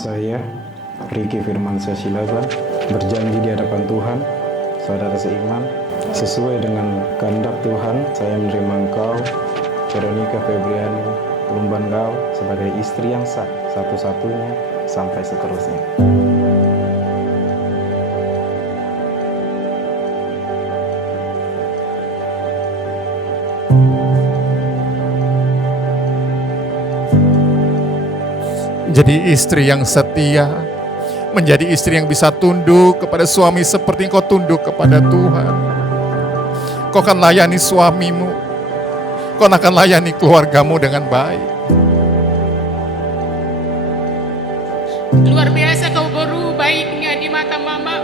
Saya, Riki Firmansyah Silaban, berjanji di hadapan Tuhan, saudara seiman, sesuai dengan kehendak Tuhan, saya menerima engkau, Veronica Febriani Lumbangau, sebagai istri yang sah, satu-satunya, sampai seterusnya. Menjadi istri yang setia, menjadi istri yang bisa tunduk kepada suami seperti engkau tunduk kepada Tuhan. Kau akan layani suamimu, kau akan layani keluargamu dengan baik. Luar biasa kau baru baiknya di mata mama.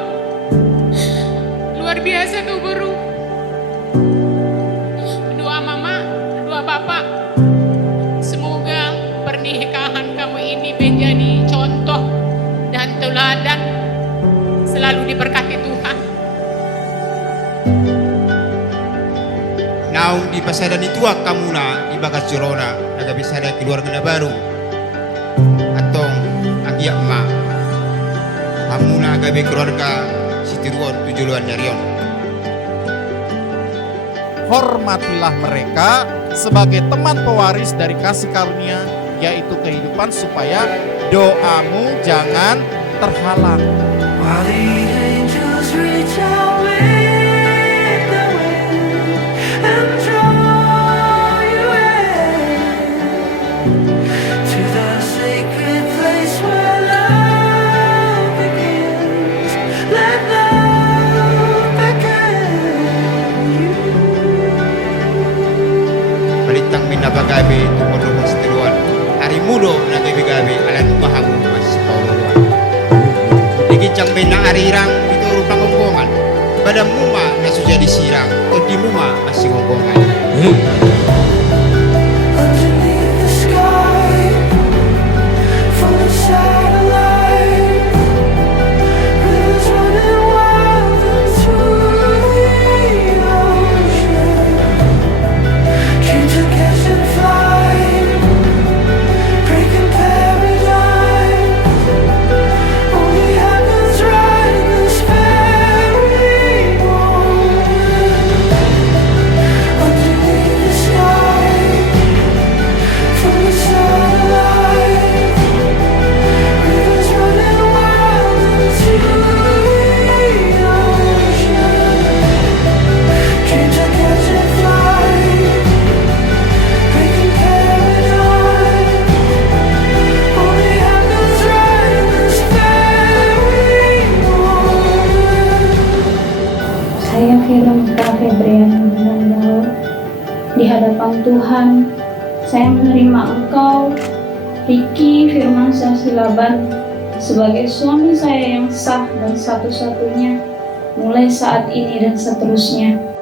Luar biasa kau baru. Doa mama, doa bapak, semoga pernikahan kamu ini menjadi contoh dan teladan, selalu diberkati Tuhan. Naung di pasadan itu kamu na di bagas corona naga bisa ada keluarga baru atau agiak ma kamu na agabe keluarga sitiruan tujuan nyarion. Hormatilah mereka sebagai teman pewaris dari kasih karunia, yaitu kehidupan, supaya doamu jangan terhalang. Balitang minabagabe itu perlu sitiruan hari mudo nagabe-gabe alan bahamu masih pauluan dikicang bena arirang itu rupa ngompongan pada muma na sudah disirang atau di muma masih ngompongan. Saya Veronica Febriani Lumbangau, di hadapan Tuhan, saya menerima engkau, Riki Firmansyah Silaban, sebagai suami saya yang sah dan satu-satunya, mulai saat ini dan seterusnya.